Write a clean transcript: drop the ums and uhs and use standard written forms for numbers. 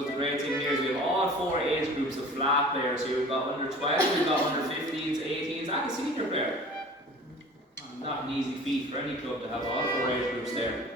suppose the great thing here is we have all 4 age groups of flat players here. We've got under 12, we've got under 15s, 18s, and a senior player. Not an easy feat for any club to have all 4 age groups there.